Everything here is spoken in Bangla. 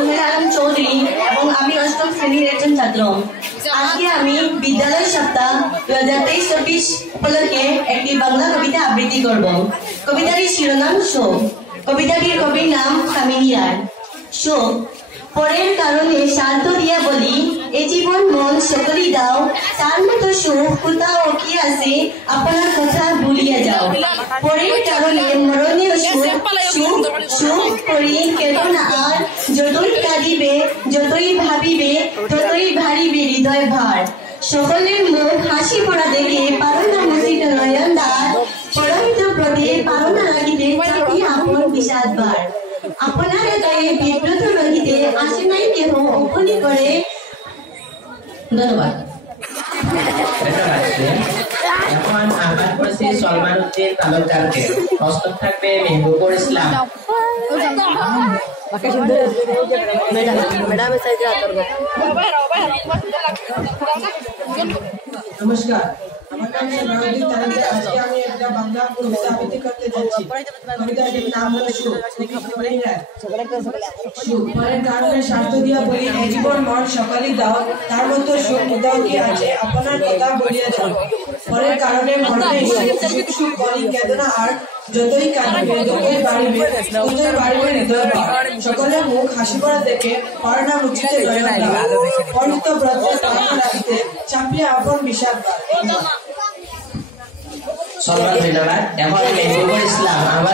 সুমেরা আলম চৌধুরী এবং আমি অষ্টম শ্রেণীর একজন ছাত্র। আজকে আমি বিদ্যালয় সপ্তাহ 2023-24 উপলক্ষে একটি বাংলা কবিতা আবৃত্তি করব। কবিতাটির শিরোনাম শোক। কবিতাটির কবির নাম কামিনী রায়। শোক। পরের কারণে শান্ত দিয়া বলি, এ জীবন মন সকলই দাও, তার মতো সুখ কোথাও কি আছে, আপনার কথা ভুলিয়া যাও। পরের কারণে মরণীয় সুখ করি কেন না আর, যতই কাঁদিবে যতই ভাবিবে ততই ভারিবে হৃদয় ভার। সকলের মুখ হাসি পড়া দেখে পারো না মুছিতে নয়ন দ্বার, পরমিত প্রতি পারো না রাখিতে চাপিয়া আপন বিষাদ বার। আপনার হৃদয়ে বিব্রত রহিতে আসে নাই কেহ অপনি করে। ধন্যবাদ। এখন আহ্বান করছি সলমান উদ্দিন তালুকদারকে। প্রস্তুত থাকবে মেহবুবুর ইসলাম। নমস্কার, আমার নাম সলমান তালুকদার। আজকে আমি একটা বাংলা কবিতা আবৃত্তি করতে যাচ্ছি। কবিতাটির নাম হলো সুখ। পরের কারণে স্বার্থ দিয়া বলি, এ জীবন মন সকালই দাও, তার মতো সুখ কোথাও কি আছে, আপনার কথা বলিয়া যাও। পরের কারণে মরণে সুখ করি কেদনা আর, যতই কাঁদিবে যতই বাড়িবে ততই বাড়িবে হৃদয় ভার। সকলের মুখ হাসি পড়া দেখে পারে না মুছিতে নয়ন দ্বার, পরিত ব্রত পালন রাখিতে চাপিয়ে আপন বিষাদ বার। সলমান ধন্যবাদ। এখন মেহবুবুর ইসলাম।